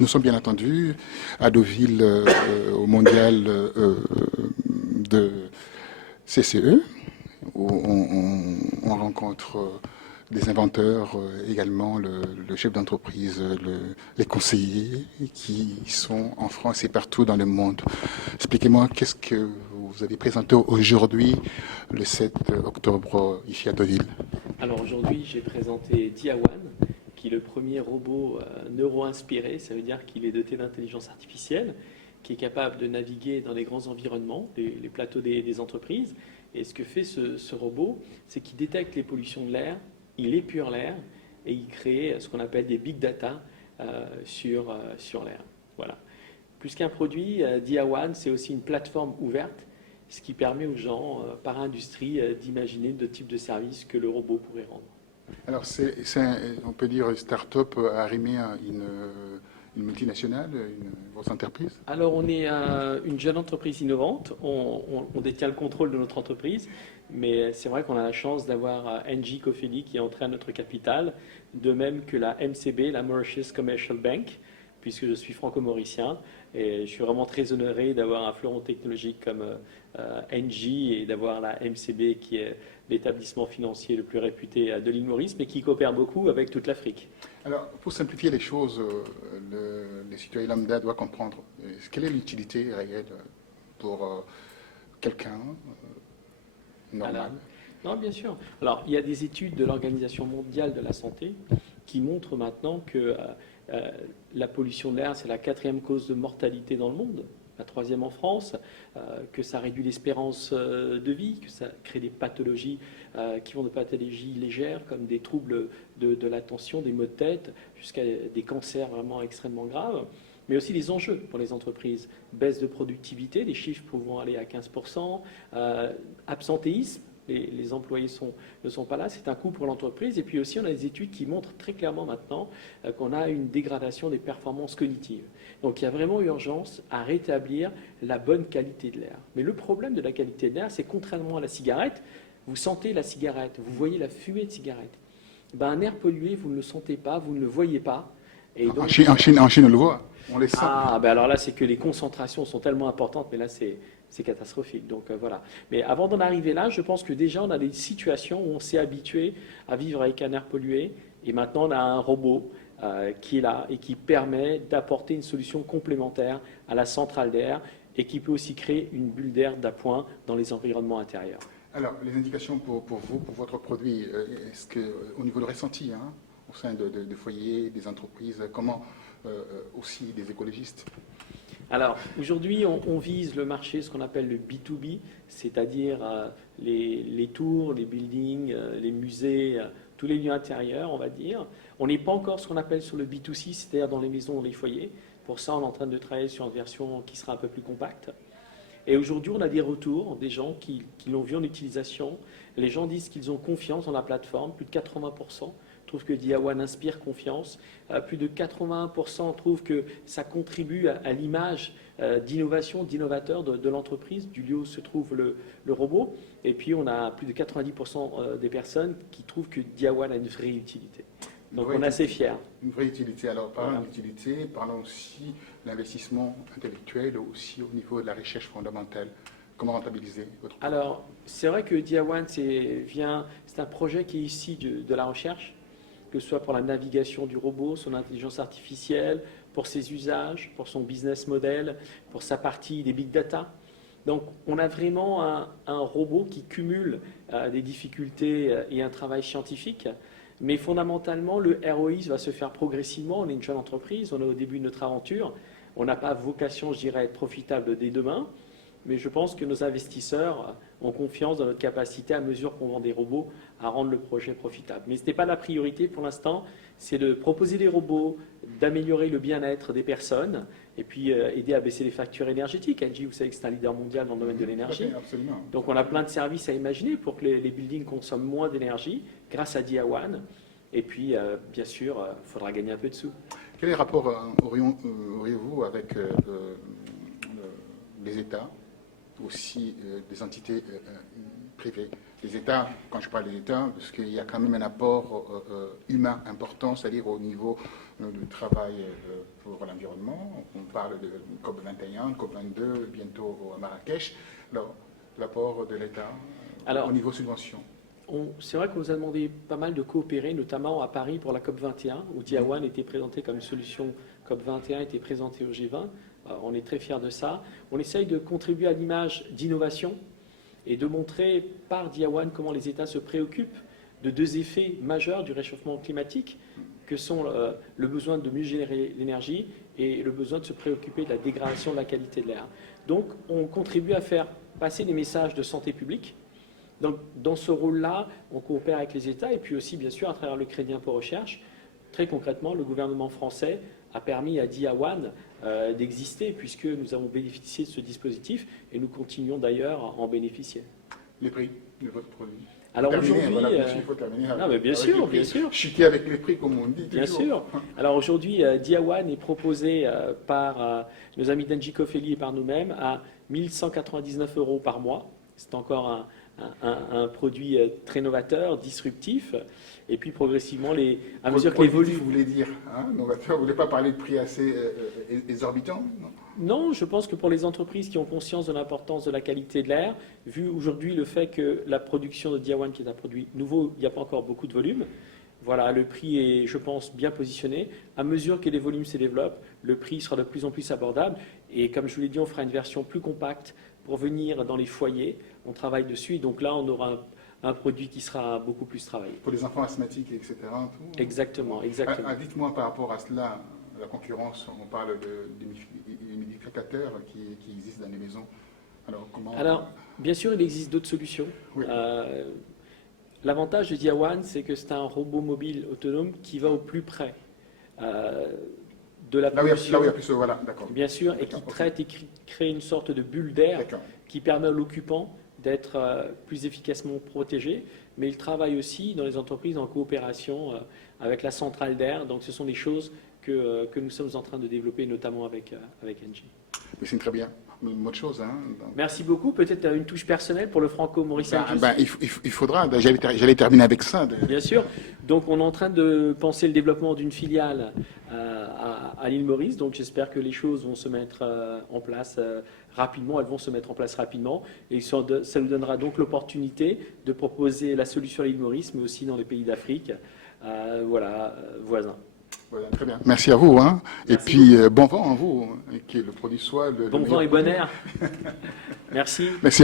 Nous sommes bien entendu à Deauville au mondial de CCE, où on rencontre des inventeurs, également le chef d'entreprise, les conseillers qui sont en France et partout dans le monde. Expliquez-moi, qu'est-ce que vous avez présenté aujourd'hui, le 7 octobre, ici à Deauville? Alors aujourd'hui, j'ai présenté Diawan, qui est le premier robot neuro-inspiré. Ça veut dire qu'il est doté d'intelligence artificielle, qui est capable de naviguer dans les grands environnements, les plateaux des entreprises. Et ce que fait ce robot, c'est qu'il détecte les pollutions de l'air, il épure l'air et il crée ce qu'on appelle des big data sur l'air. Voilà. Plus qu'un produit, Diawan, c'est aussi une plateforme ouverte, ce qui permet aux gens, par industrie, d'imaginer d'autres types de services que le robot pourrait rendre. Alors, on peut dire, une start-up arrimée à une multinationale, une grosse entreprise? Alors, on est une jeune entreprise innovante, on détient le contrôle de notre entreprise, mais c'est vrai qu'on a la chance d'avoir Engie Cofeli qui est entré à notre capital, de même que la MCB, la Mauritius Commercial Bank, puisque je suis franco-mauricien, et je suis vraiment très honoré d'avoir un fleuron technologique comme Engie et d'avoir la MCB qui est l'établissement financier le plus réputé de l'île Maurice, mais qui coopère beaucoup avec toute l'Afrique. Alors, pour simplifier les choses, les citoyens lambda doivent comprendre quelle est l'utilité réelle pour quelqu'un Alors, normal. non, bien sûr. Alors, il y a des études de l'Organisation mondiale de la santé qui montrent maintenant que euh, la pollution de l'air, c'est la quatrième cause de mortalité dans le monde, la troisième en France, que ça réduit l'espérance de vie, que ça crée des pathologies qui vont de pathologies légères comme des troubles de l'attention, des maux de tête, jusqu'à des cancers vraiment extrêmement graves, mais aussi les enjeux pour les entreprises. Baisse de productivité, les chiffres pouvant aller à 15%, absentéisme, les employés ne sont pas là, c'est un coût pour l'entreprise. Et puis aussi, on a des études qui montrent très clairement maintenant qu'on a une dégradation des performances cognitives. Donc il y a vraiment urgence à rétablir la bonne qualité de l'air. Mais le problème de la qualité de l'air, c'est contrairement à la cigarette, vous sentez la cigarette, vous voyez la fumée de cigarette. Ben, un air pollué, vous ne le sentez pas, vous ne le voyez pas. Et En donc, Chine, en Chine, on le voit, on les sent. ah, ben alors là, c'est que les concentrations sont tellement importantes, mais là, c'est catastrophique. Donc voilà. Mais avant d'en arriver là, je pense que déjà, on a des situations où on s'est habitué à vivre avec un air pollué, et maintenant, on a un robot qui est là et qui permet d'apporter une solution complémentaire à la centrale d'air et qui peut aussi créer une bulle d'air d'appoint dans les environnements intérieurs. Alors, les indications pour vous, pour votre produit, est-ce que, au niveau de ressenti, hein, au sein de foyers, des entreprises, comment aussi des écologistes? Alors, aujourd'hui, on vise le marché, ce qu'on appelle le B2B, c'est-à-dire les tours, les buildings, les musées, tous les lieux intérieurs, on va dire. On n'est pas encore ce qu'on appelle sur le B2C, c'est-à-dire dans les maisons, les foyers. Pour ça, on est en train de travailler sur une version qui sera un peu plus compacte. Et aujourd'hui, on a des retours des gens qui l'ont vu en utilisation. Les gens disent qu'ils ont confiance dans la plateforme, plus de 80% trouvent que Diawan inspire confiance. Plus de 81% trouvent que ça contribue à l'image d'innovation, d'innovateur de l'entreprise, du lieu où se trouve le robot. Et puis, on a plus de 90% des personnes qui trouvent que Diawan a une vraie utilité. Donc, on est assez fiers. Une vraie utilité. Alors, parlons Voilà. d'utilité, parlons aussi de l'investissement intellectuel, aussi au niveau de la recherche fondamentale. Comment rentabiliser votre produit? Alors, c'est vrai que Diawan, c'est un projet qui est ici de la recherche, que ce soit pour la navigation du robot, son intelligence artificielle, pour ses usages, pour son business model, pour sa partie des big data. Donc, on a vraiment un robot qui cumule des difficultés et un travail scientifique. Mais fondamentalement, le ROI va se faire progressivement. On est une jeune entreprise, on est au début de notre aventure. On n'a pas vocation, je dirais, à être profitable dès demain. Mais je pense que nos investisseurs ont confiance dans notre capacité, à mesure qu'on vend des robots, à rendre le projet profitable. Mais ce n'est pas la priorité pour l'instant, c'est de proposer des robots, d'améliorer le bien-être des personnes, et puis aider à baisser les factures énergétiques. Engie, vous savez que c'est un leader mondial dans le domaine de l'énergie. Absolument. Donc on a plein de services à imaginer pour que les buildings consomment moins d'énergie grâce à Diawan. Et puis, bien sûr, il faudra gagner un peu de sous. Quel rapport auriez-vous avec les États, aussi des entités privées, Les États, quand je parle des États, parce qu'il y a quand même un apport humain important, c'est-à-dire au niveau du travail pour l'environnement. On parle de COP21, COP22, bientôt à Marrakech. Alors, l'apport de l'État au niveau subvention. C'est vrai qu'on nous a demandé pas mal de coopérer, notamment à Paris pour la COP21, où Diawan était présenté comme une solution. COP21 était présenté au G20. On est très fiers de ça. On essaye de contribuer à l'image d'innovation et de montrer par Diawan comment les États se préoccupent de deux effets majeurs du réchauffement climatique, que sont le besoin de mieux gérer l'énergie et le besoin de se préoccuper de la dégradation de la qualité de l'air. Donc, on contribue à faire passer des messages de santé publique. Donc, dans ce rôle-là, on coopère avec les États et puis aussi, bien sûr, à travers le crédit impôt recherche. Très concrètement, le gouvernement français a permis à Diawan d'exister puisque nous avons bénéficié de ce dispositif et nous continuons d'ailleurs à en bénéficier. Les prix de votre produit? Alors aujourd'hui, voilà, il faut terminer. Non, mais bien sûr, bien sûr. Chuter avec les prix, comme on dit. Bien toujours. sûr. Alors aujourd'hui, Diawan est proposé par nos amis d'Engie Coffelli et par nous-mêmes à 1 199 € par mois. C'est encore un produit très novateur, disruptif. Et puis progressivement, à mesure que les volumes... Vous voulez dire, hein, novateur, vous ne voulez pas parler de prix assez exorbitants? Non, je pense que pour les entreprises qui ont conscience de l'importance de la qualité de l'air, vu aujourd'hui le fait que la production de Diawan, qui est un produit nouveau, il n'y a pas encore beaucoup de volume, voilà, le prix est, je pense, bien positionné. À mesure que les volumes se développent, le prix sera de plus en plus abordable. Et comme je vous l'ai dit, on fera une version plus compacte pour venir dans les foyers. On travaille dessus. Et donc là, on aura un produit qui sera beaucoup plus travaillé. Pour les enfants asthmatiques, etc. Tout. Exactement, exactement. Dites-moi par rapport à cela, la concurrence, on parle des humidificateurs qui existent dans les maisons. Alors, bien sûr, il existe d'autres solutions. Oui. L'avantage de Diawan, c'est que c'est un robot mobile autonome qui va au plus près de la pollution. Là où il y a plus, voilà, d'accord. Bien sûr, et qui traite et crée une sorte de bulle d'air qui permet à l'occupant d'être plus efficacement protégé, mais il travaille aussi dans les entreprises en coopération avec la centrale d'air. Donc ce sont des choses que nous sommes en train de développer, notamment avec Engie. C'est très bien. Une bonne chose. Hein, Merci beaucoup. Peut-être une touche personnelle pour le franco-mauricien. Il faudra. J'allais terminer avec ça. Bien sûr. Donc on est en train de penser le développement d'une filiale à l'île Maurice. Donc j'espère que les choses vont se mettre en place rapidement. Elles vont se mettre en place rapidement. Et ça nous donnera donc l'opportunité de proposer la solution à l'île Maurice, mais aussi dans les pays d'Afrique, voisins. Voilà, très bien. Merci à vous. Hein. Et puis, bon vent à vous, et que le produit soit... Bon vent et bon air. Merci. Merci.